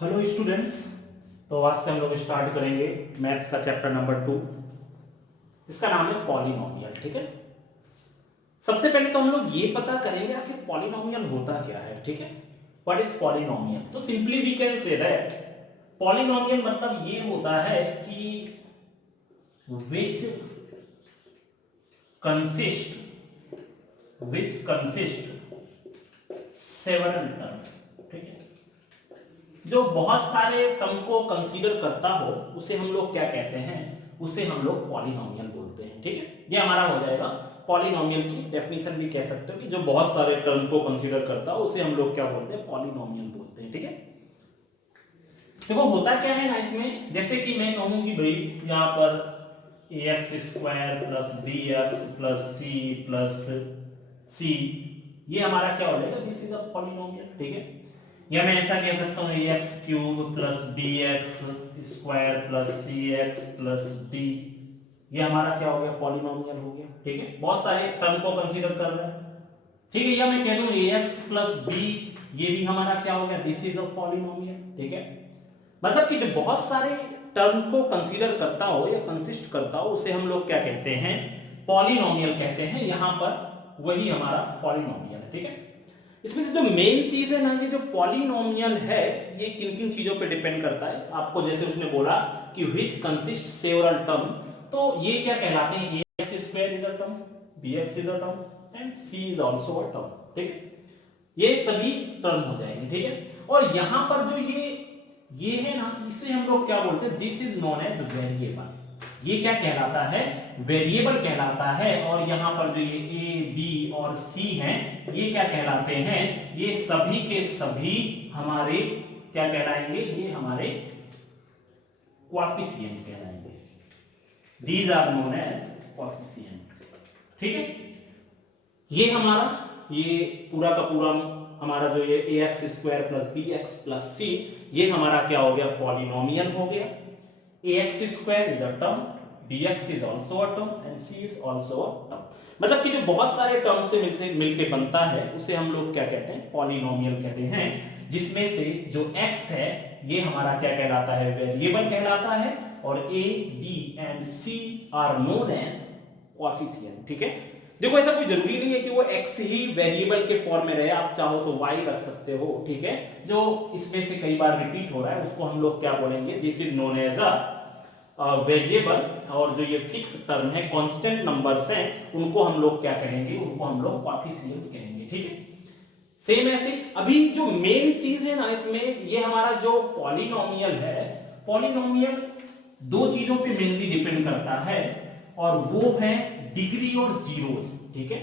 Hello students. तो आज से हम लोग स्टार्ट करेंगे मैथ्स का चैप्टर नंबर 2 जिसका नाम है पॉलिनोमियल। ठीक है, सबसे पहले तो हम लोग ये पता करेंगे आखिर पॉलिनोमियल होता क्या है। ठीक है, व्हाट इज पॉलिनोमियल? तो simply we can say that polynomial मतलब ये होता है कि विच कंसिस्ट सेवरल टर्म। ठीक है, जो बहुत सारे टर्म को कंसीडर करता हो उसे हम लोग क्या कहते हैं? उसे हम लोग पॉलिनोमियल बोलते हैं। ठीक है, ये हमारा हो जाएगा पॉलिनोमियल की डेफिनेशन भी कह सकते हो कि जो बहुत सारे टर्म को कंसीडर करता हो उसे हम लोग क्या बोलते हैं? पॉलिनोमियल बोलते हैं। ठीक है, देखो होता क्या है ना इसमें, जैसे कि मैं कहूं कि भाई यहां पर ax square plus bx plus c plus c, ये हमारा क्या हो जाएगा? This is a polynomial. ठीक है, या मैं ऐसा कह सकता हूँ x cube plus b x square plus c x plus d, ये हमारा क्या हो गया? पॉलिनोमियल हो गया। ठीक है, बहुत सारे टर्म को कंसीडर कर रहे हैं। ठीक है, या मैं कह दूं एक्स प्लस बी, ये भी हमारा क्या हो गया? This is a polynomial. ठीक है, मतलब कि जो बहुत सारे टर्म को कंसीडर करता हो या कंसिस्ट करता हो उसे हम लोग क्या कहते हैं? पॉलिनोमियल कहते हैं। यहां पर वही हमारा पॉलिनोमियल है। ठीक है, इसमें से जो मेन चीज है ना, ये जो पॉलिनोमियल है ये किन किन चीजों पे डिपेंड करता है आपको। जैसे उसने बोला कि व्हिच कंसिस्ट सेवरल टर्म, तो ये क्या कहलाते हैं? ax square is a term, bx is a term and c is also a term. ठीक है, ये सभी टर्म हो जाएंगे। ठीक है, और यहां पर जो ये है ना, इसे हम लोग क्या बोलते हैं? This is known as variable. ये क्या कहलाता है? वेरिएबल कहलाता है। और यहां पर जो ये ए बी और सी हैं ये क्या कहलाते हैं? ये सभी के सभी हमारे क्या कहलाएंगे? ये हमारे कोएफिशिएंट कहलाएंगे। These are known as coefficient. ठीक है, ये हमारा ये पूरा का पूरा हमारा जो ये ax square plus b x plus c, ये हमारा क्या हो गया? पॉलिनोमियल हो गया। ax square is a term, bx is also a term and c is also a term. मतलब कि जो बहुत सारे टर्म से मिलके बनता है उसे हम लोग क्या कहते हैं? पॉलिनोमियल कहते हैं। जिसमें से जो x है ये हमारा क्या कहलाता है? वेरिएबल कहलाता है। और a b and c are known as coefficient. ठीक है, देखो ऐसा कोई जरूरी नहीं है कि वो x ही वेरिएबल के फॉर्म में रहे, आप चाहो तो y रख सकते हो। ठीक है, जो इसमें से कई बार रिपीट हो रहा है उसको हम लोग क्या बोलेंगे? This is known as a variable. और जो ये फिक्स टर्म है, कांस्टेंट नंबर्स हैं, उनको हम लोग क्या कहेंगे? उनको हम लोग कोएफिशिएंट कहेंगे। ठीक है, सेम ऐसे अभी जो मेन चीज है ना इसमें, ये हमारा जो पॉलिनोमियल है, पॉलिनोमियल दो चीजों पे मेनली डिपेंड करता है और वो है डिग्री और जीरोस। ठीक है,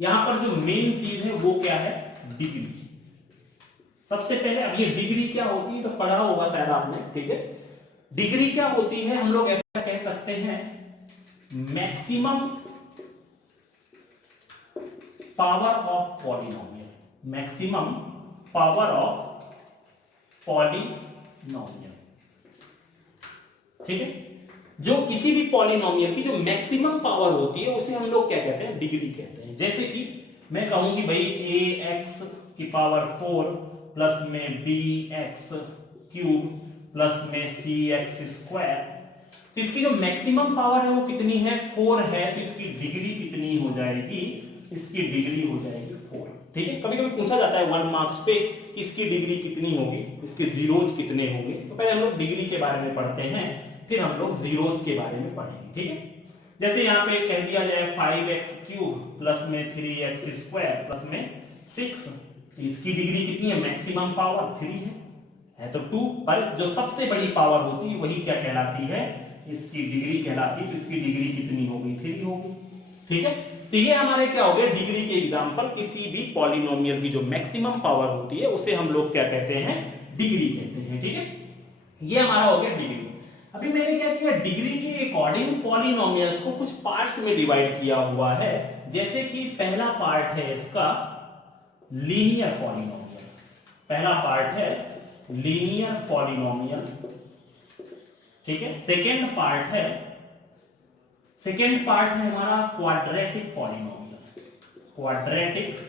यहां पर जो मेन चीज है वो क्या है? डिग्री। सबसे पहले अब ये डिग्री क्या होती है तो पढ़ा होगा शायद आपने। ठीक है, डिग्री क्या होती है? हम लोग ऐसा कह सकते हैं maximum power of polynomial, maximum power of polynomial. ठीक है, जो किसी भी पॉलिनोमियल की जो मैक्सिमम पावर होती है उसे हम लोग क्या कहते हैं? डिग्री कहते हैं। जैसे कि मैं कहूं कि भाई ax की पावर 4 प्लस में bx क्यूब प्लस में cx स्क्वायर, तो इसकी जो मैक्सिमम पावर है वो कितनी है? 4 है। तो इसकी डिग्री कितनी हो जाएगी? इसकी डिग्री हो जाएगी 4। ठीक है, कभी कभी पूछा जाता है 1 मार्क्स पे कि इसकी डिग्री कितनी होगी, इसके जीरोज कितने होंगे। तो पहले हम लोग डिग्री के बारे में पढ़ते हैं, फिर हम लोग जीरोस के बारे में पढ़ेंगे। ठीक है, जैसे यहां पे कह दिया जाए 5x क्यूब प्लस में 3x स्क्वायर प्लस में 6, तो इसकी डिग्री कितनी है? मैक्सिमम पावर 3 है तो 2, पर जो सबसे बड़ी पावर होती है वही क्या कहलाती है? इसकी डिग्री कहलाती है। तो इसकी डिग्री कितनी होगी? 3 होगी। ठीक है, तो ये हमारे क्या हो गए? डिग्री के एग्जांपल। किसी भी पॉलिनोमियल की जो मैक्सिमम पावर होती है उसे हम लोग क्या कहते हैं? डिग्री कहते हैं। ठीक है, ये हमारा हो गया डिग्री। अभी मैंने क्या किया? डिग्री के अकॉर्डिंग पॉलिनोमियल्स को कुछ पार्ट्स में डिवाइड किया हुआ है। जैसे कि पहला पार्ट है इसका लीनियर पॉलिनोमियल, पहला पार्ट है लीनियर पॉलिनोमियल। ठीक है, सेकेंड पार्ट है हमारा क्वाड्रेटिक पॉलिनोमियल, क्वाड्रेटिक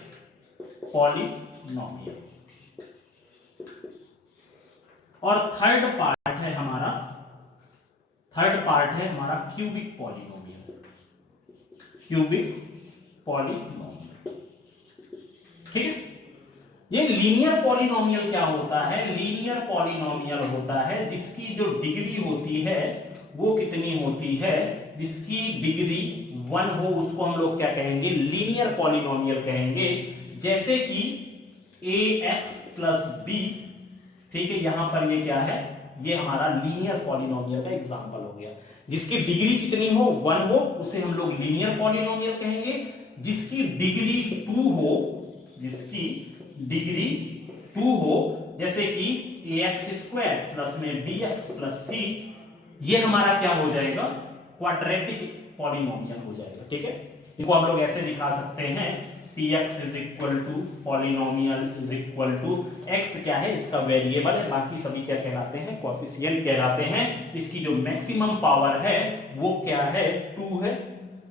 पॉलिनोमियल। और थर्ड पार्ट है हमारा क्यूबिक पॉलिनोमियल, क्यूबिक पॉलिनोमियल। ठीक है। ये लीनियर पॉलिनोमियल क्या होता है? लीनियर पॉलिनोमियल होता है जिसकी जो डिग्री होती है वो कितनी होती है? जिसकी डिग्री 1 हो उसको हम लोग क्या कहेंगे? लीनियर पॉलिनोमियल कहेंगे। जैसे कि ax प्लस बी, ठीक है, यहां पर ये क्या है? ये हमारा लीनियर पॉलिनोमियल का एग्जांपल हो गया। जिसकी डिग्री कितनी हो? 1 हो, उसे हम लोग लीनियर पॉलिनोमियल कहेंगे। जिसकी डिग्री 2 हो, जिसकी डिग्री 2 हो, जैसे कि ax स्क्वायर प्लस में bx प्लस c, ये हमारा क्या हो जाएगा? क्वाड्रेटिक पॉलिनोमियल हो जाएगा। ठीक है। इनको हम लोग ऐसे दिखा सकते हैं, px is equal to polynomial is equal to x क्या है? इसका वेरिएबल है, बाकी सभी क्या कहलाते हैं? कोएफिशिएंट कहलाते हैं। इसकी जो मैक्सिमम पावर है वो क्या है? 2 है।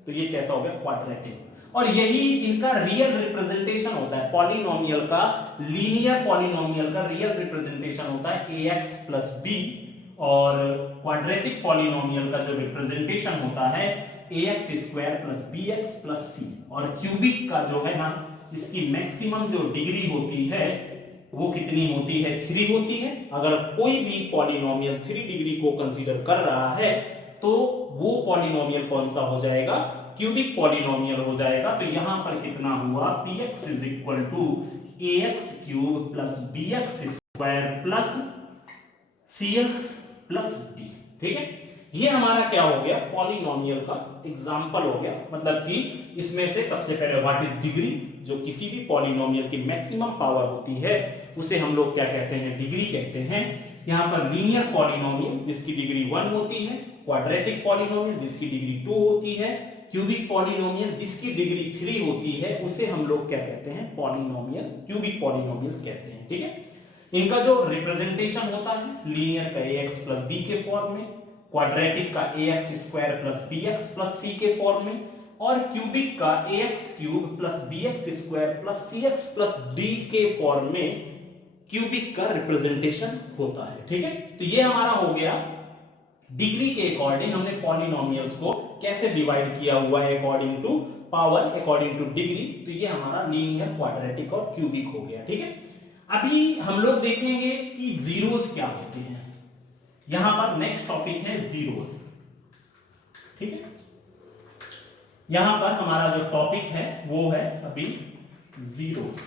तो ये कैसा हो गया? क्वाड्रेटिक। और यही इनका रियल रिप्रेजेंटेशन होता है पॉलिनोमियल का, लीनियर पॉलिनोमियल का रियल रिप्रेजेंटेशन होता है ax प्लस b, और क्वाड्रेटिक पॉलिनोमियल का जो रिप्रेजेंटेशन होता है ax square plus bx plus c। और क्यूबिक का जो है ना, इसकी मैक्सिमम जो डिग्री होती है वो कितनी होती है? 3 होती है। अगर कोई भी पॉलिनोमियल 3 डिग्री को कंसीडर कर रहा है तो वो पॉलिनोमियल कौन सा हो जाएगा? क्यूबिक पॉलिनोमियल हो जाएगा। तो यहां पर कितना हुआ? px is equal to ax cube plus bx square plus cx plus d। ठीक है। ये हमारा क्या हो गया? पॉलिनोमियल का एग्जांपल हो गया। मतलब कि इसमें से सबसे पहले व्हाट इज डिग्री, जो किसी भी पॉलिनोमियल की मैक्सिमम पावर होती है उसे हम लोग क्या कहते हैं? डिग्री कहते हैं। यहां पर लीनियर पॉलिनोमियल जिसकी डिग्री 1 होती है, क्वाड्रेटिक पॉलिनोमियल जिसकी डिग्री 2 होती है, क्यूबिक पॉलिनोमियल जिसकी डिग्री 3 होती है, उसे हम लोग क्या कहते हैं? पॉलिनोमियल, क्यूबिक पॉलिनोमियल्स कहते हैं। ठीक है। इनका जो रिप्रेजेंटेशन होता है लीनियर का ax प्लस b के फॉर्म में, क्वाड्रेटिक का ax square plus bx plus c के फॉर्म में, और क्यूबिक का ax cube plus bx square plus cx plus d के फॉर्म में क्यूबिक का रिप्रेजेंटेशन होता है। ठीक है। तो ये हमारा हो गया डिग्री के अकॉर्डिंग हमने पॉलिनोमियल्स को कैसे डिवाइड किया हुआ है according to power, according to degree. तो ये हमारा लीनियर, क्वाड्रेटिक और क्यूबिक हो गया। ठीक है। अभी हम लोग देखेंगे कि जीरोस क्या होते हैं। यहां पर नेक्स्ट टॉपिक है जीरोस। ठीक है। यहां पर हमारा जो टॉपिक है वो है अभी जीरोस।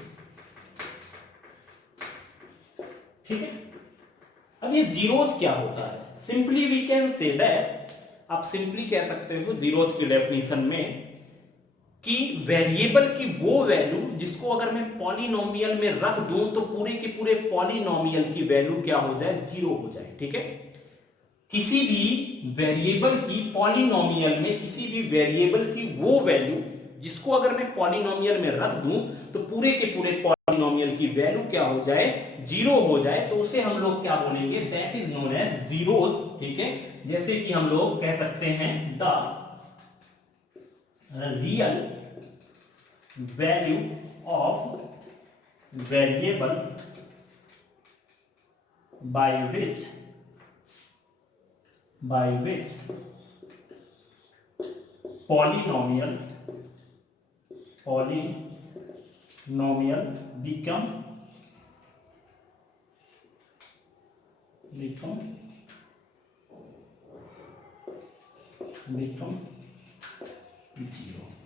ठीक है। अब ये जीरोस क्या होता है? Simply we can say that, आप सिंपली कह सकते हो जीरोस की डेफिनेशन में कि वेरिएबल की वो वैल्यू जिसको अगर मैं पॉलिनोमियल में रख दूं तो पूरे के पूरे पॉलिनोमियल की वैल्यू क्या हो जाए? 0 हो जाए। ठीक है। किसी भी वेरिएबल की पॉलिनोमियल में किसी भी वेरिएबल की वो वैल्यू जिसको अगर मैं पॉलिनोमियल में रख दूं तो पूरे के पूरे पॉलिनोमियल की वैल्यू क्या हो जाए? 0 हो जाए। तो उसे हम लोग क्या बोलेंगे? That is known as zeros. ठीक है। जैसे कि हम लोग कह सकते हैं the real value of variable by which polynomial become 0।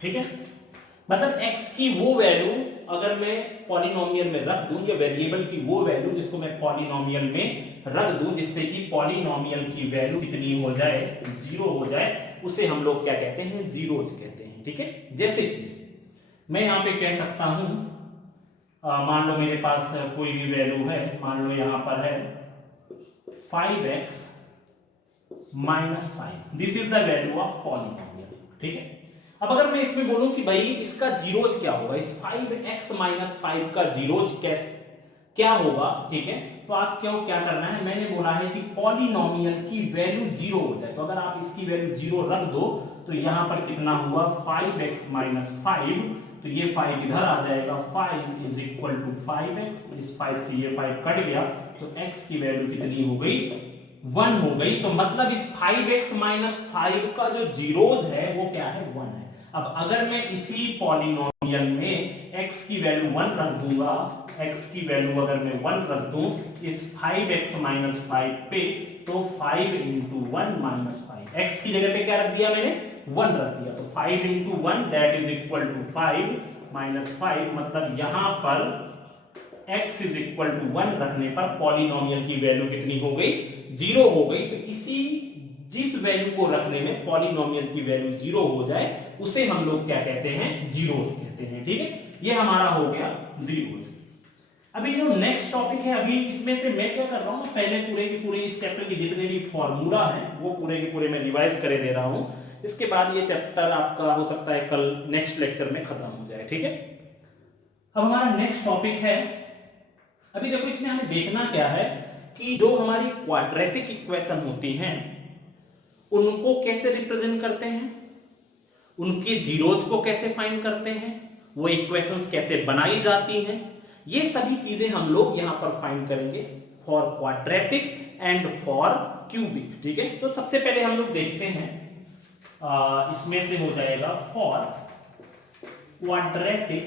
ठीक है। मतलब x की वो वैल्यू अगर मैं पॉलिनोमियल में रख दूं, या वेरिएबल की वो वैल्यू जिसको मैं पॉलिनोमियल में रख दूं जिससे कि पॉलिनोमियल की वैल्यू कितनी हो जाए? 0 हो जाए, उसे हम लोग क्या कहते हैं? जीरोस कहते हैं। ठीक है। जैसे कि मैं यहां पे कह सकता हूं, मान लो मेरे पास कोई भी वैल्यू है, मान लो यहां पर है 5x minus 5, this is the value of polynomial. ठीक है। अब अगर मैं इसमें बोलूं कि भाई इसका जीरोज क्या होगा, इस 5x माइनस 5 का जीरोज क्या होगा? ठीक है। तो आप क्या करना है, मैंने बोला है कि पॉलिनोमियल की वैल्यू 0 हो जाए। तो अगर आप इसकी वैल्यू 0 रख दो तो यहां पर कितना हुआ? 5x minus 5। तो ये 5 इधर आ जाएगा, 5 इज इक्वल टू 5x, इस 5 से ये 5 कट गया तो x की वैल्यू कितनी हो गई, 1 हो गई। तो मतलब इस 5x माइनस 5 का जो जीरोज है वो क्या है, 1 है। अब अगर मैं इसी पॉलिनोमियल में x की वैल्यू 1 रख दूंगा, x की वैल्यू अगर मैं 1 रख दूं इस 5x माइनस 5 पे, तो 5 इंटू 1 माइनस 5, x की जगह पे क्या रख दिया मैंने, 1 रख दिया, तो 5 into 1 that is equal to 5 minus 5, मतलब यहां पर x इज इक्वल टू 1 रखने पर पॉलिनोमियल की वैल्यू कितनी हो गई, 0 हो गई। तो इसी जिस वैल्यू को रखने में पॉलिनोमियल की वैल्यू 0 हो जाए उसे हम लोग क्या कहते हैं, जीरोस कहते हैं। ठीक है, ये हमारा हो गया जीरोस। अभी जो नेक्स्ट टॉपिक है, अभी इसमें से मैं क्या कर रहा हूं, पहले पूरे के पूरे इस चैप्टर के जितने भी फॉर्मूला है वो पूरे के पूरे मैं रिवाइज करे दे रहा हूं। इसके बाद ये चैप्टर आपका हो सकता है कल नेक्स्ट लेक्चर में खत्म हो जाए। ठीक है, अब हमारा नेक्स्ट टॉपिक है, अभी देखो इसमें हमें देखना क्या है कि जो हमारी क्वाड्रेटिक इक्वेशन होती हैं उनको कैसे रिप्रेजेंट करते हैं, उनके जीरोज को कैसे फाइंड करते हैं, वो इक्वेशंस कैसे बनाई जाती हैं, ये सभी चीजें हम लोग यहां पर फाइंड करेंगे for quadratic and for cubic. ठीक है, तो सबसे पहले हम लोग देखते हैं, इसमें से हो जाएगा for quadratic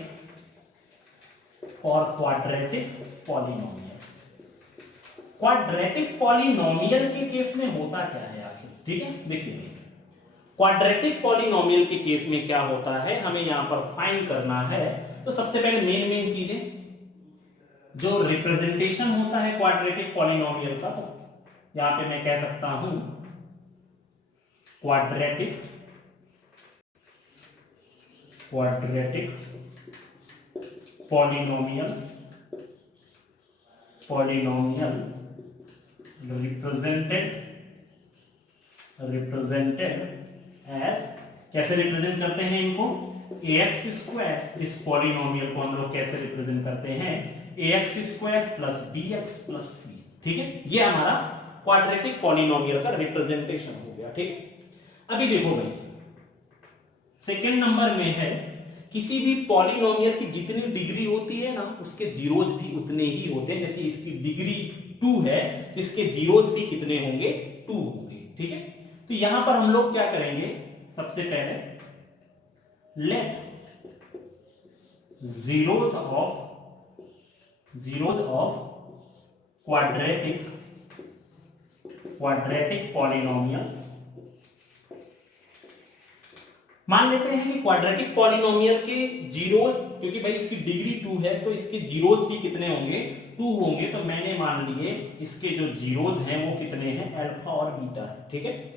polynomial. Quadratic polynomial के केस में होता क्या है आखिर, ठीक है, देखिए क्वाड्रेटिक पॉलिनोमियल के केस में क्या होता है, हमें यहां पर फाइंड करना है। तो सबसे पहले मेन चीजें, जो रिप्रेजेंटेशन होता है क्वाड्रेटिक पॉलिनोमियल का, तो यहां पे मैं कह सकता हूं क्वाड्रेटिक पॉलिनोमियल रिप्रेजेंटेड एज, कैसे रिप्रेजेंट करते हैं इनको, ax स्क्वायर, इस पॉलिनोमियल को हम लोग कैसे रिप्रेजेंट करते हैं, ax square plus bx plus c। ठीक है, ये हमारा क्वाड्रेटिक पॉलिनोमियल का रिप्रेजेंटेशन हो गया। ठीक, अभी देखो भाई सेकंड नंबर में है, किसी भी पॉलिनोमियल की जितनी डिग्री होती है ना उसके जीरोज भी उतने ही होते हैं। जैसे इसकी डिग्री 2 है तो इसके जीरोज भी कितने होंगे, 2 होंगे। ठीक है, तो यहां पर हम लोग क्या करेंगे, सबसे पहले let zeros of quadratic polynomial, मान लेते हैं कि क्वाड्रेटिक पॉलिनोमियल के जीरोज, क्योंकि भाई इसकी डिग्री 2 है तो इसके जीरोज भी कितने होंगे, 2 होंगे। तो मैंने मान लिए इसके जो जीरोज हैं वो कितने हैं, अल्फा और बीटा है। ठीक है,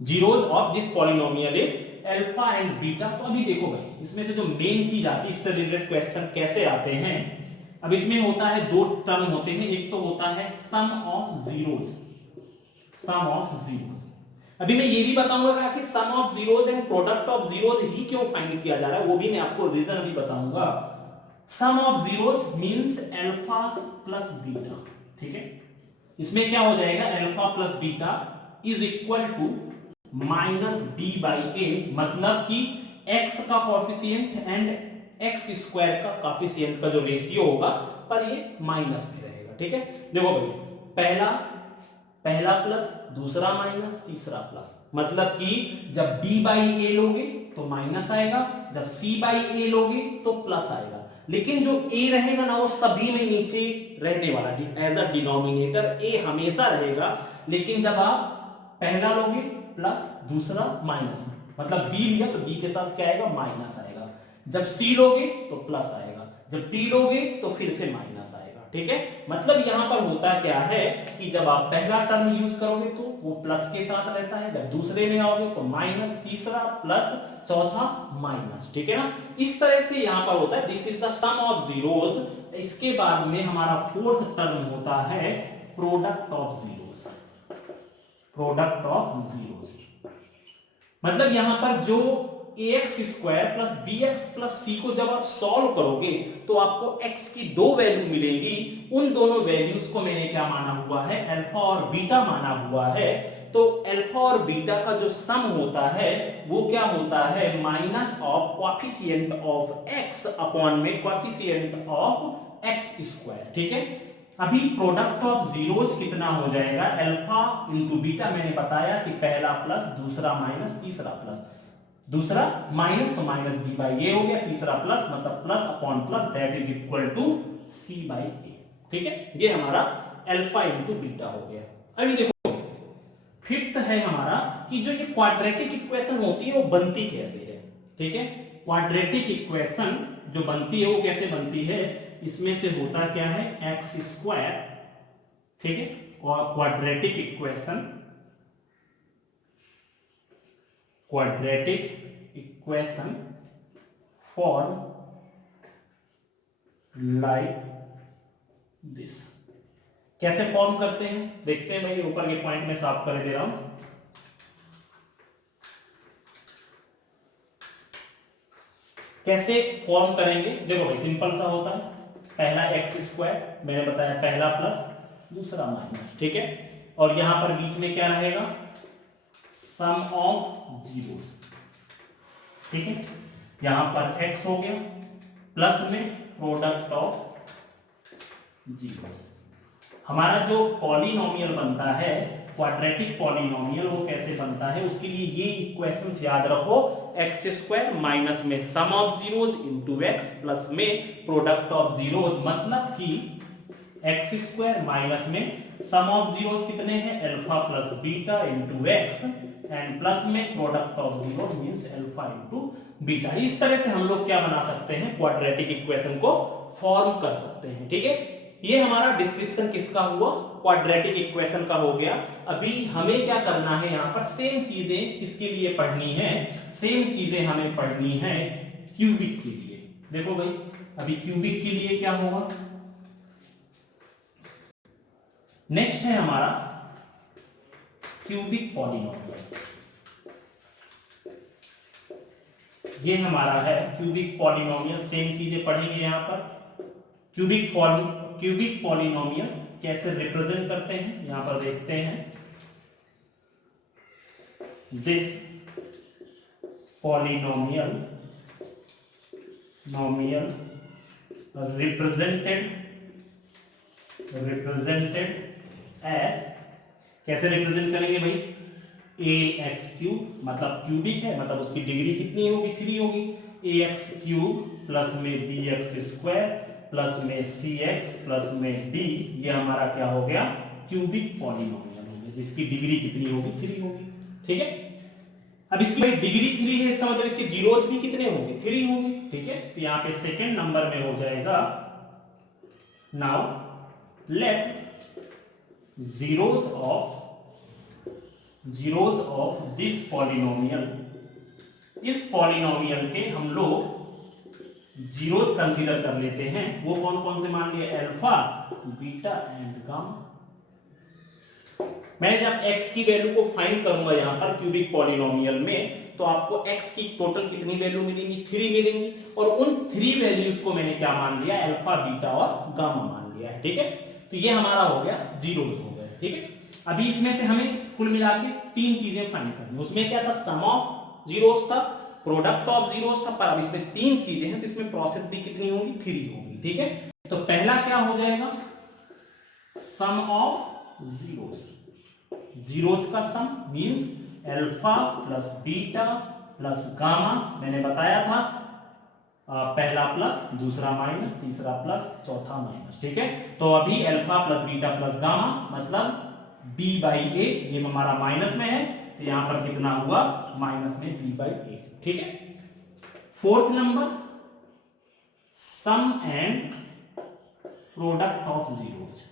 zeros of this polynomial is alpha and beta. तो अभी देखो भाई इसमें से जो मेन चीज आती है, इससे रिलेटेड क्वेश्चन कैसे आते हैं। अब इसमें होता है 2 टर्म होते हैं, एक तो होता है सम ऑफ जीरोज। अभी मैं ये भी बताऊंगा कि sum of zeros and product of zeros ही क्यों फाइंड किया जा रहा है, वो भी मैं आपको रीजन अभी बताऊंगा। Sum of zeros means alpha plus beta. ठीक है, इसमें क्या हो जाएगा, alpha plus beta is equal to minus B by ए, मतलब कि x का कोएफिशिएंट एंड x स्क्वायर का कोएफिशिएंट का जो रेशियो होगा पर ये माइनस में रहेगा। ठीक है, देखो भाई पहला प्लस, दूसरा माइनस, तीसरा प्लस, मतलब कि जब b बाई ए लोगे तो माइनस आएगा, जब c बाई ए लोगे तो प्लस आएगा। लेकिन जो a रहेगा ना वो सभी में नीचे रहने वाला, एज अ डिनोमिनेटर a हमेशा रहेगा। लेकिन जब आप पहला लोगे प्लस, दूसरा माइनस, मतलब b लिया तो b के साथ क्या आएगा, माइनस आएगा। जब c लोगे तो प्लस आएगा, जब d लोगे तो फिर से माइनस आएगा। ठीक है, मतलब यहां पर होता क्या है कि जब आप पहला टर्म यूज करोगे तो वो प्लस के साथ रहता है, जब दूसरे में आओगे तो माइनस, तीसरा प्लस, चौथा माइनस। ठीक है ना, इस तरह से यहां पर होता है। This is the sum of zeros. इसके बाद में हमारा फोर्थ टर्म होता है प्रोडक्ट ऑफ जीरोज। मतलब यहां पर जो ax square plus bx plus c को जब आप सॉल्व करोगे तो आपको x की 2 वैल्यू मिलेगी। उन दोनों वैल्यूज को मैंने क्या माना हुआ है, अल्फा और बीटा माना हुआ है। तो अल्फा और बीटा का जो सम होता है वो क्या होता है, minus of coefficient of x upon में कोएफिशिएंट ऑफ x स्क्वायर। ठीक है, अभी प्रोडक्ट ऑफ जीरोस कितना हो जाएगा, अल्फा इंटू बीटा, मैंने बताया कि पहला प्लस दूसरा माइनस तीसरा प्लस, दूसरा माइनस तो माइनस बी बाई ए हो गया, तीसरा प्लस मतलब plus upon plus, that is equal to c by ए। ठीक है, ये हमारा अल्फा इंटू बीटा हो गया। अभी देखो फिफ्थ है हमारा कि जो ये क्वाड्रेटिक इक्वेशन होती है वो बनती कैसे है। ठीक है, क्वाड्रेटिक इक्वेशन जो बनती है वो कैसे बनती है, इसमें से होता क्या है एक्स स्क्वायर। ठीक है, और quadratic equation, quadratic equation form like this. कैसे फॉर्म करते हैं देखते हैं भाई, ऊपर के पॉइंट में साफ कर दे रहा हूं। कैसे फॉर्म करेंगे, देखो भाई सिंपल सा होता है, पहला एक्स स्क्वायर मैंने बताया, पहला प्लस दूसरा माइनस। ठीक है, और यहां पर बीच में क्या रहेगा, सम ऑफ जीरोस। ठीक है, यहां पर एक्स हो गया, प्लस में प्रोडक्ट ऑफ जीरोस। हमारा जो पॉलिनोमियल बनता है, क्वाड्रेटिक पॉलिनोमियल, वो कैसे बनता है, उसके लिए ये इक्वेशंस याद रखो, एक्स स्क्वायर माइनस में sum of zeros into x plus में प्रोडक्ट ऑफ जीरोस, मतलब कि एक्स स्क्वायर माइनस में सम ऑफ जीरोस कितने हैं, alpha plus beta into x, and plus में product of zero means alpha into beta. इस तरह से हम लोग क्या बना सकते हैं, क्वाड्रेटिक इक्वेशन को फॉर्म कर सकते हैं। ठीक है, ये हमारा डिस्क्रिप्शन किसका हुआ, क्वाड्रेटिक इक्वेशन का हो गया। अभी हमें क्या करना है, यहां पर सेम चीजें किसके लिए पढ़नी है, सेम चीजें हमें पढ़नी है क्यूबिक के लिए। देखो भाई अभी क्यूबिक के लिए क्या होगा, नेक्स्ट है हमारा क्यूबिक पॉलिनोमियल। ये हमारा है क्यूबिक पॉलिनोमियल, सेम चीजें पढ़ेंगे यहां पर। क्यूबिक पॉलिनोमियल कैसे रिप्रेजेंट करते हैं यहां पर देखते हैं। दिस पॉलिनोमियल रिप्रेजेंटेड एज, कैसे रिप्रेजेंट करेंगे भाई, ए एक्स क्यूब, मतलब क्यूबिक है, मतलब उसकी डिग्री कितनी होगी, 3 होगी, ए एक्स क्यूब प्लस में बी एक्स स्क्वायर प्लस में सी एक्स प्लस में डी, ये हमारा क्या हो गया, क्यूबिक पॉलिनोमियल हो गया, जिसकी डिग्री कितनी होगी, 3 होगी। ठीक है, अब इसकी भाई डिग्री 3 है, इसका मतलब इसके जीरोज भी कितने होंगे, 3 होंगे। ठीक है, तो यहां पे सेकंड नंबर में हो जाएगा, now let zeros of this polynomial, इस पॉलिनोमियल के हम लोग जीरोस कंसीडर कर लेते हैं। वो कौन कौन से मान लिए, अल्फा बीटा एंड गामा। मैं जब x की वैल्यू को फाइंड करूंगा यहां पर क्यूबिक पॉलिनोमियल में, तो आपको x की टोटल कितनी वैल्यू मिलेंगी, 3 मिलेंगी, और उन 3 वैल्यूज को मैंने क्या मान लिया, अल्फा बीटा और गामा मान लिया है। ठीक है, तो ये हमारा हो गया जीरोस हो गया। ठीक है, अभी इसमें से हमें कुल मिला के 3 चीजें फाइंड करनी, उसमें क्या था, सम ऑफ जीरोस था, प्रोडक्ट ऑफ जीरोस था, पर अब इसमें 3 चीजें हैं तो इसमें प्रोसेस भी कितनी होगी, 3 होगी। ठीक है, तो पहला क्या हो जाएगा, सम ऑफ जीरोस, जीरोस का sum means alpha plus beta plus gamma, मैंने बताया था पहला प्लस दूसरा माइनस तीसरा प्लस चौथा माइनस। ठीक है, तो अभी alpha plus beta plus gamma मतलब b बाई ए, ये हमारा माइनस में है, तो यहां पर कितना हुआ, माइनस में b बाई ए। ठीक है, fourth number sum and product of zeros,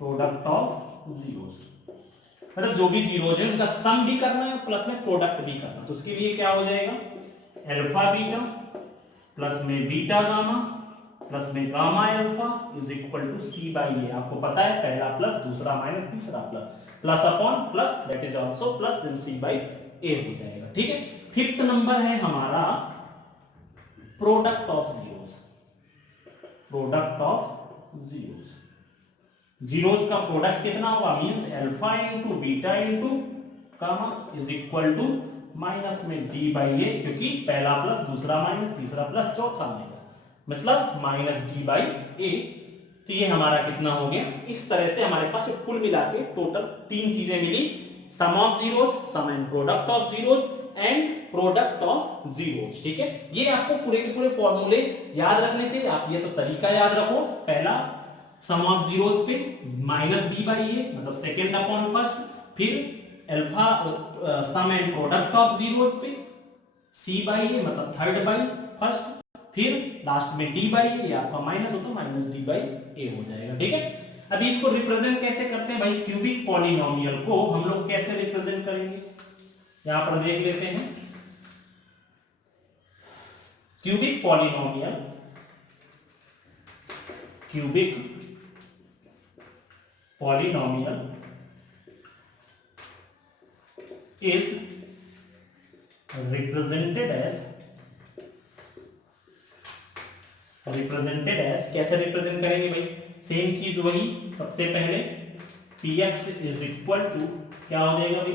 product of zeros मतलब जो भी जीरोस है उनका सम भी करना है प्लस में प्रोडक्ट भी करना, तो उसके लिए क्या हो जाएगा, अल्फा बीटा प्लस में बीटा गामा प्लस में gamma alpha is equal to c by a. आपको पता है पहला प्लस दूसरा माइनस तीसरा plus, plus upon plus that is also plus, then c by a हो जाएगा। ठीक है, फिफ्थ नंबर है हमारा product of zeros, product of zeros zeros का प्रोडक्ट कितना होगा, means alpha into beta into gamma is equal to minus में डी बाई ए, क्योंकि पहला प्लस दूसरा माइनस तीसरा प्लस चौथा माइनस, मतलब माइनस डी बाई ए। तो ये हमारा कितना हो गया, इस तरह से हमारे पास कुल मिला के टोटल तीन चीजें मिली, sum of zeros, sum and product of zeros and product of zeros. ठीक है, ये आपको पूरे के पूरे फॉर्मूले याद रखने चाहिए। आप ये तो तरीका याद रखो, पहला सम ऑफ जीरोस पे माइनस बी बाई ए मतलब सेकेंड अपॉन फर्स्ट, फिर alpha sum and product of zeros पे सी बाई ए मतलब थर्ड बाई फर्स्ट, फिर लास्ट में डी बाई ए, आपका माइनस हो तो माइनस डी बाई ए हो जाएगा। ठीक है, अभी इसको रिप्रेजेंट कैसे करते हैं भाई, क्यूबिक पॉलिनोमियल को हम लोग कैसे रिप्रेजेंट करेंगे, यहां पर देख लेते हैं। Cubic polynomial, cubic polynomial is represented as कैसे रिप्रेजेंट करेंगे भाई, सेम चीज वही, सबसे पहले px इज इक्वल टू क्या हो जाएगा भाई,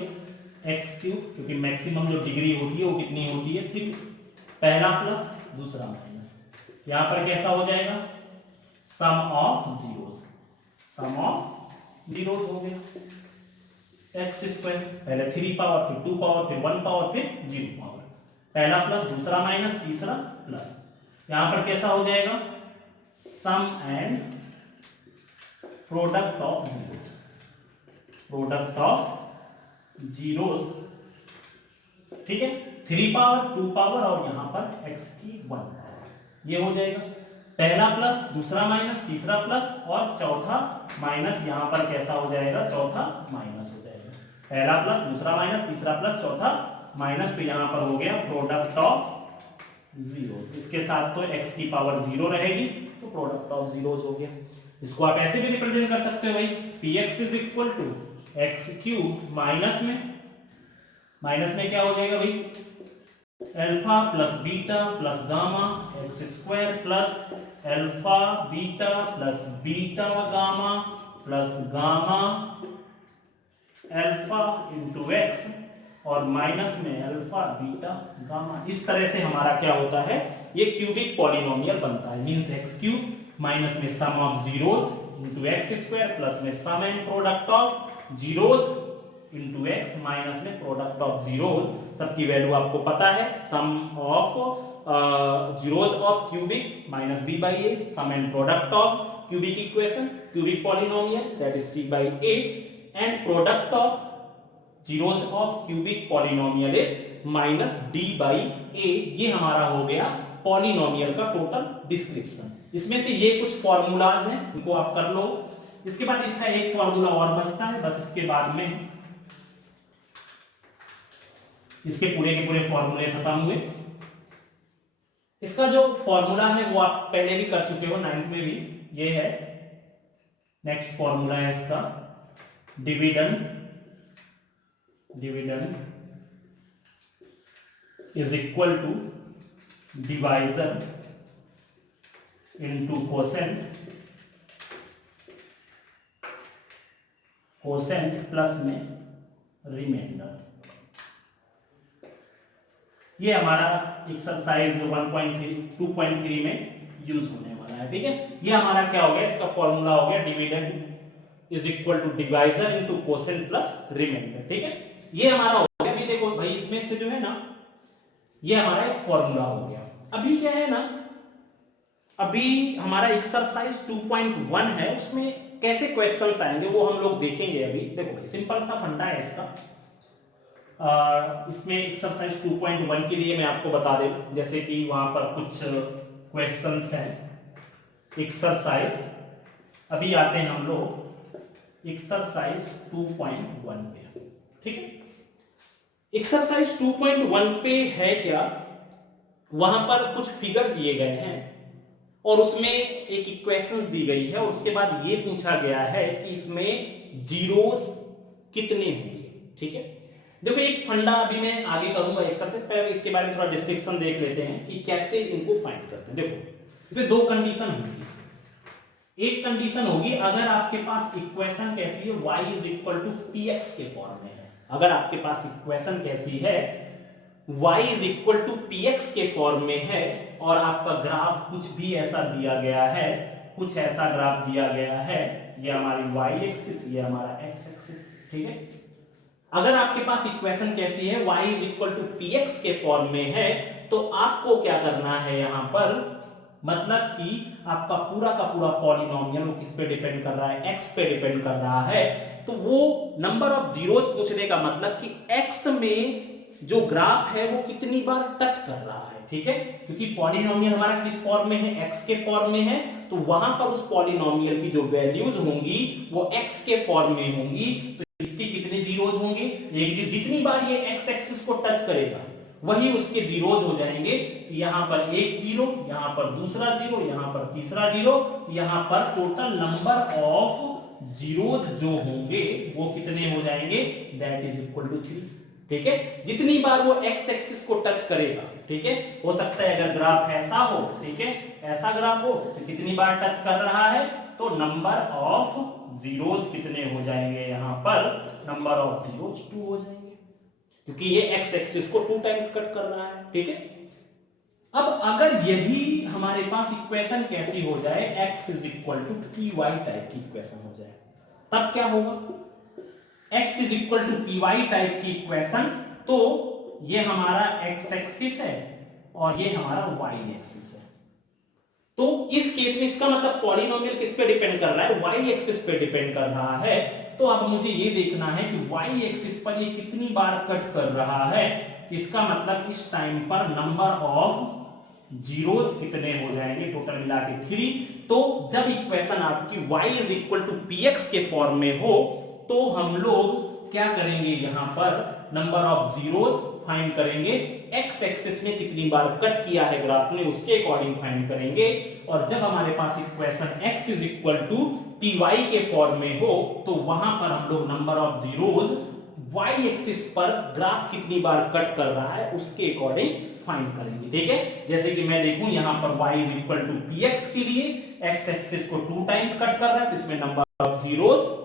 एक्स क्यूब, क्योंकि मैक्सिमम जो डिग्री होती है वो कितनी होती है 3, पहला प्लस दूसरा माइनस, यहां पर कैसा हो जाएगा sum of zeros, sum of zeros हो गया एक्स स्क्वायर, पहले 3 पावर फिर 2 पावर फिर 1 पावर फिर 0 पावर, पहला प्लस दूसरा माइनस तीसरा प्लस, यहां पर कैसा हो जाएगा sum and product of zeros, product of zeros. ठीक है, 3 पावर 2 पावर और यहां पर x की 1 पावर, ये हो जाएगा पहला प्लस दूसरा माइनस तीसरा प्लस और चौथा माइनस, यहां पर कैसा हो जाएगा चौथा माइनस हो जाएगा, पहला प्लस दूसरा माइनस तीसरा प्लस चौथा माइनस, तो यहां पर हो गया प्रोडक्ट ऑफ जीरो, इसके साथ तो x की पावर 0 रहेगी तो प्रोडक्ट ऑफ जीरोस हो गया। इसको आप ऐसे भी रिप्रेजेंट कर सकते हो भाई, px is equal to X cube minus में क्या हो जाएगा भाई, alpha plus beta plus gamma X square plus alpha beta plus beta gamma plus gamma alpha into X और माइनस में अल्फा बीटा गामा। इस तरह से हमारा क्या होता है, ये क्यूबिक पॉलिनोमियल बनता है, मींस एक्स क्यूब माइनस में sum of zeros into x square plus में sum and product of zeros into x minus में प्रोडक्ट ऑफ जीरोस, सबकी वैल्यू आपको पता है, sum of zeros of cubic minus B by a, sum and product of cubic equation cubic polynomial that is c by a and product of zeros of cubic polynomial is minus d by a. ये हमारा हो गया polynomial का total description. इसमें से ये कुछ formulas हैं, इनको आप कर लो, इसके बाद इसका एक फॉर्मूला और बचता है, बस इसके बाद में इसके पूरे के पूरे फॉर्मूले खत्म हुए। इसका जो फॉर्मूला है वो आप पहले भी कर चुके हो 9th में भी, ये है नेक्स्ट फॉर्मूला है इसका, dividend is equal to divisor into quotient plus में रिमाइंडर। ये हमारा एक्सरसाइज 2.3 में यूज होने वाला है। ठीक है, ये हमारा क्या हो गया, इसका फॉर्मूला हो गया dividend is equal to divisor into quotient plus remainder. ठीक है, ये हमारा हो गया। अभी देखो भाई, इसमें से जो है ना, ये हमारा एक फॉर्मूला हो गया। अभी क्या है ना, अभी हमारा एक्सरसाइज 2.1 है, उसमें कैसे क्वेश्चंस आएंगे वो हम लोग देखेंगे। अभी देखो भाई, सिंपल सा फंडा है इसका। इसमें एक्सरसाइज 2.1 के लिए मैं आपको बता दूं, जैसे कि वहां पर कुछ क्वेश्चंस हैं। एक्सरसाइज अभी आते हैं हम लोग एक्सरसाइज 2.1 पे। ठीक है, एक्सरसाइज 2.1 पे है क्या, वहां पर कुछ फिगर दिए गए हैं और उसमें एक इक्वेशंस दी गई है, और उसके बाद ये पूछा गया है कि इसमें जीरोस कितने होंगे। ठीक है, देखो एक फंडा अभी मैं आगे करूंगा एक्सरसाइज, पहले इसके बारे में थोड़ा डिस्क्रिप्शन देख लेते हैं कि कैसे इनको फाइंड करते हैं। देखो इसमें दो कंडीशन होंगी, एक कंडीशन होगी अगर आपके पास इक्वेशन कैसी है, y is equal to px के फॉर्म में है। अगर आपके पास इक्वेशन कैसी है, y is equal to px के फॉर्म में है और आपका ग्राफ कुछ भी ऐसा दिया गया है, कुछ ऐसा ग्राफ दिया गया है, ये हमारी y एक्सिस, ये हमारा x एक्सिस, ठीक है। अगर आपके पास इक्वेशन कैसी है, y is equal to px के फॉर्म में है, तो आपको क्या करना है यहां पर, मतलब कि आपका पूरा का पूरा पॉलिनोमियल वो किस पे डिपेंड कर रहा है, x पे डिपेंड कर रहा है। तो वो नंबर ऑफ जीरोस पूछने का मतलब कि x में जो ग्राफ है वो कितनी बार टच कर रहा है, ठीक है। क्योंकि पॉलिनोमियल हमारा किस फॉर्म में है, x के फॉर्म में है, तो वहां पर उस पॉलिनोमियल की जो वैल्यूज होंगी वो x के फॉर्म में होंगी। तो इसके कितने जीरोज होंगे, जितनी बार ये x एक्सिस को टच करेगा वही उसके जीरोज हो जाएंगे। यहां पर एक जीरो, यहां पर दूसरा जीरो, यहां पर तीसरा जीरो, यहां पर टोटल नंबर ऑफ जीरोज जो होंगे वो कितने हो जाएंगे, दैट इज इक्वल टू 3, ठीक है। जितनी बार वो x एक्सिस को टच करेगा, ठीक है, हो सकता है अगर ग्राफ ऐसा हो, ठीक है, ऐसा ग्राफ हो तो कितनी बार टच कर रहा है, तो नंबर ऑफ जीरोज कितने हो जाएंगे, यहां पर नंबर ऑफ जीरोज 2 हो जाएंगे, क्योंकि ये x एक्सिस को 2 टाइम्स कट कर रहा है, ठीक है। अब अगर यही हमारे पास इक्वेशन कैसी हो जाए, x is equal to P Y type की इक्वेशन हो जाए, तब क्या होगा, x is equal to P Y type की इक्वेशन, तो ये हमारा x एक्सिस है और ये हमारा y एक्सिस है। तो इस केस में इसका मतलब पॉलिनोमियल किस पे डिपेंड कर रहा है, y एक्सिस पे डिपेंड कर रहा है। तो अब मुझे ये देखना है कि y एक्सिस पर ये कितनी बार कट कर रहा है, इसका मतलब इस टाइम पर नंबर ऑफ जीरोस कितने हो जाएंगे, टोटल मिला के 3। तो जब इक्वेशन आपकी y is equal to px के फॉर्म में हो तो हम लोग क्या करेंगे, यहां पर नंबर ऑफ जीरोस फाइंड करेंगे, x एक्सिस में कितनी बार कट किया है ग्राफ ने उसके अकॉर्डिंग फाइंड करेंगे। और जब हमारे पास equation x is equal to py के फॉर्म में हो तो वहां पर हम लोग number of zeros y axis पर ग्राफ कितनी बार कट कर रहा है उसके अकॉर्डिंग फाइंड करेंगे, ठीक है। जैसे कि मैं देखूं यहां पर y is equal to px के लिए x एक्सिस को 2 टाइम्स कट कर रहा है, तो इसमें नंबर ऑफ जीरोस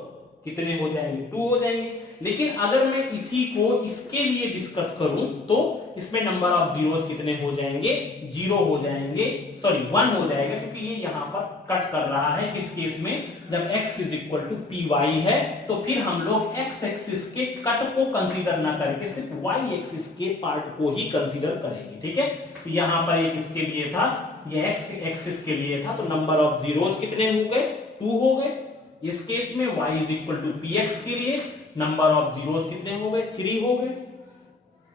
कितने हो जाएंगे, 2 हो जाएंगे। लेकिन अगर मैं इसी को इसके लिए डिस्कस करूं तो इसमें नंबर ऑफ जीरोस कितने हो जाएंगे, 0 हो जाएंगे, सॉरी 1 हो जाएगा, क्योंकि ये यहां पर कट कर रहा है। किस केस में, जब x is equal to P Y है तो फिर हम लोग x एक्सिस के कट को कंसीडर ना करके सिर्फ y एक्सिस के पार्ट को ही कंसीडर करेंगे, ठीक है। तो यहां पर एक इसके लिए था, ये x एक्सिस के लिए था, तो नंबर ऑफ जीरोस कितने हो गए, 2 हो गए। इस केस में y is equal to px के लिए नंबर ऑफ जीरोस कितने हो गए, 3 हो गए।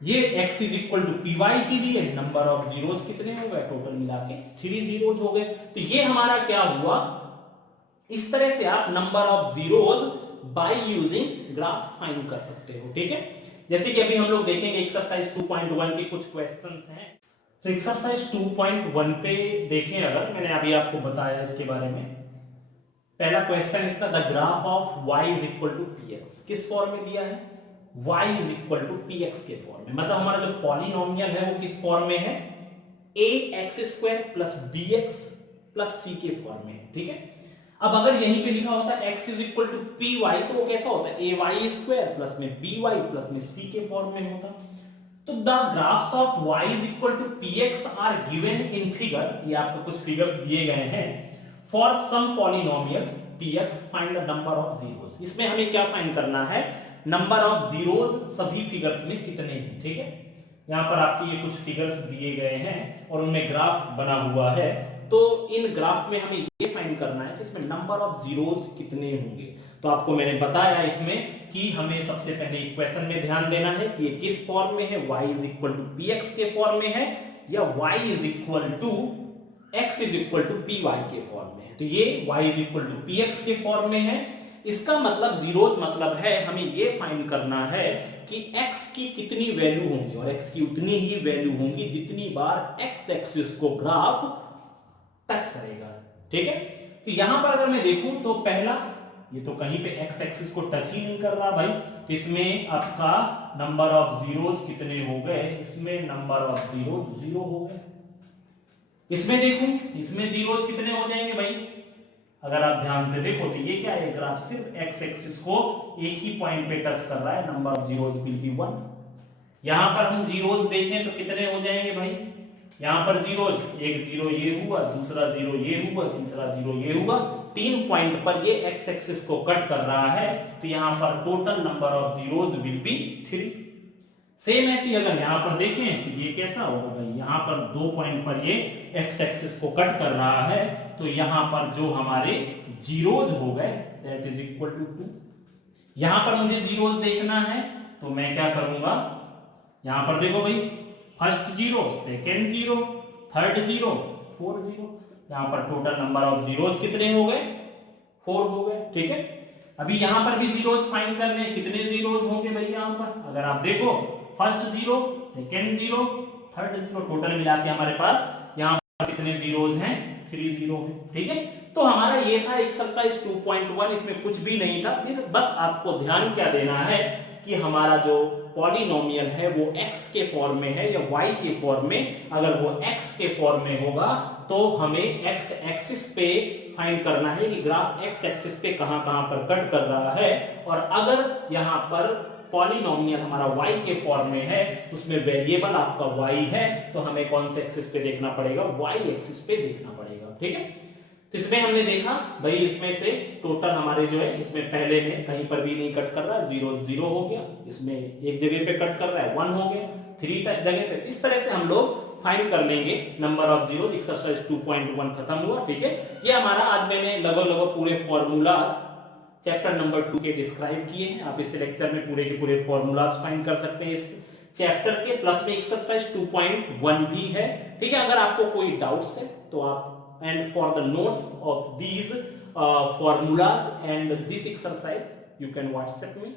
ये x is equal to py के लिए नंबर ऑफ जीरोस कितने हो गए, टोटल मिला के 3 जीरोस हो गए। तो ये हमारा क्या हुआ, इस तरह से आप number of zeros by using graph find कर सकते हो, ठीक है। जैसे कि अभी हम लोग देखेंगे एक्सरसाइज 2.1 के कुछ क्वेश्चंस हैं। तो एक्सरसाइज 2.1 पे देखें, अगर मैंने अभी आपको बताया इसके बारे में, पहला क्वेश्चन इसका, the graph of y is equal to px, किस फॉर्म में दिया है, y is equal to px के फॉर्म में, मतलब हमारा जो पॉलिनोमियल है वो किस फॉर्म में है, ax² plus bx plus c के फॉर्म में है, ठीक है। अब अगर यहीं पे लिखा होता x is equal to py तो वो कैसा होता है, ay² प्लस में by प्लस में c के फॉर्म में होता। तो the graphs of y is equal to px are given in figure, ये आपको कुछ फिगर्स दिए गए हैं, for some polynomials px find the number of zeros. इसमें हमें क्या फाइंड करना है, नंबर ऑफ जीरोस सभी फिगर्स में कितने हैं, ठीक है। यहां पर आपके ये कुछ फिगर्स दिए गए हैं और उनमें ग्राफ बना हुआ है, तो इन ग्राफ में हमें ये फाइंड करना है कि इसमें नंबर ऑफ जीरोस कितने होंगे। तो आपको मैंने बताया इसमें कि हमें सबसे पहले इक्वेशन में ध्यान देना है कि ये किस फॉर्म में है, y is equal to px के फॉर्म में है या y is equal to x is equal to py के फॉर्म में है। तो ये y is equal to px के फॉर्म में है। इसका मतलब जीरोस मतलब है हमें ये फाइंड करना है कि x की कितनी वैल्यू होंगी, और x की उतनी ही वैल्यू होंगी जितनी बार x एक्सिस को ग्राफ टच करेगा, ठीक है। तो यहां पर अगर मैं देखूं तो पहला, ये तो कहीं पे x एक्सिस को टच ही नहीं कर रहा भाई, तो इसमें आपका नंबर ऑफ जीरोस कितने हो गए, इसमें नंबर ऑफ जीरोस 0 हो गए। इसमें देखूं, इसमें जीरोस कितने हो जाएंगे भाई, अगर आप ध्यान से देखो तो ये क्या है, ग्राफ सिर्फ एक्स एक्सिस को एक ही पॉइंट पे टच कर रहा है, number of zeros will be 1। यहां पर हम जीरोज देखें तो कितने हो जाएंगे भाई, यहां पर जीरोज, एक जीरो ये हुआ, दूसरा जीरो ये हुआ, तीसरा जीरो ये हुआ, 3 पॉइंट पर ये एक्स एक्सिस को कट कर रहा है, तो यहां पर total number of zeros will be 3। Same ऐसी अगर यहां पर देखें तो ये कैसा होगा भाई, यहां पर 2 पॉइंट पर ये एक्स एक्सिस को कट कर रहा है, तो यहां पर जो हमारे जीरोज हो गए दैट इज इक्वल टू 2। यहां पर मुझे जीरोज देखना है तो मैं क्या करूंगा, यहां पर देखो भाई, first zero, second zero, third zero, fourth zero, यहां पर टोटल नंबर ऑफ जीरोज कितने हो गए, 4 हो गए। ठीक है, अभी यहां पर भी जीरोज फाइंड करने, कितने जीरोज होंगे भाई यहां पर, अगर आप देखो first zero, second zero, third zero, total मिला के हमारे पास यहां पर कितने जीरोज हैं, 3 जीरो है। ठीक है, तो हमारा ये था एक्सरसाइज 2.1, इसमें कुछ भी नहीं था, नहीं तो बस आपको ध्यान क्या देना है कि हमारा जो पॉलिनोमियल है वो x के फॉर्म में है या y के फॉर्म में। अगर वो x के फॉर्म में होगा तो हमें x एक्सिस पे फाइंड करना है कि ग्राफ x एक्सिस पे कहां कहां पर कट कर रहा है, और अगर यहां पर पॉलिनोमियल हमारा y के फॉर्म में है, उसमें वेरिएबल आपका y है, तो हमें कौन से एक्सिस पे देखना पड़ेगा, y एक्सिस पे देखना पड़ेगा। ठीक है, तो इसमें हमने देखा भाई, इसमें से टोटल हमारे जो है, इसमें पहले में कहीं पर भी नहीं कट कर रहा है, 0 0 हो गया, इसमें एक जगह पे कट कर रहा है 1 हो गया, 3 जगह पे, इस तरह से हम लोग फाइंड कर लेंगे नंबर ऑफ जीरो। एक्सरसाइज 2.1 खत्म हुआ। ठीक है, ये हमारा आज मैंने लगभग पूरे फॉर्मूलाज चैप्टर नंबर 2 के डिस्क्राइब किए हैं। आप इस लेक्चर में पूरे के पूरे फॉर्मूलाज फाइंड कर सकते हैं इस चैप्टर के, प्लस में एक्सरसाइज 2.1 भी है। ठीक है, अगर आपको कोई डाउट्स है तो आप, and for the notes of these formulas and this exercise you can WhatsApp me.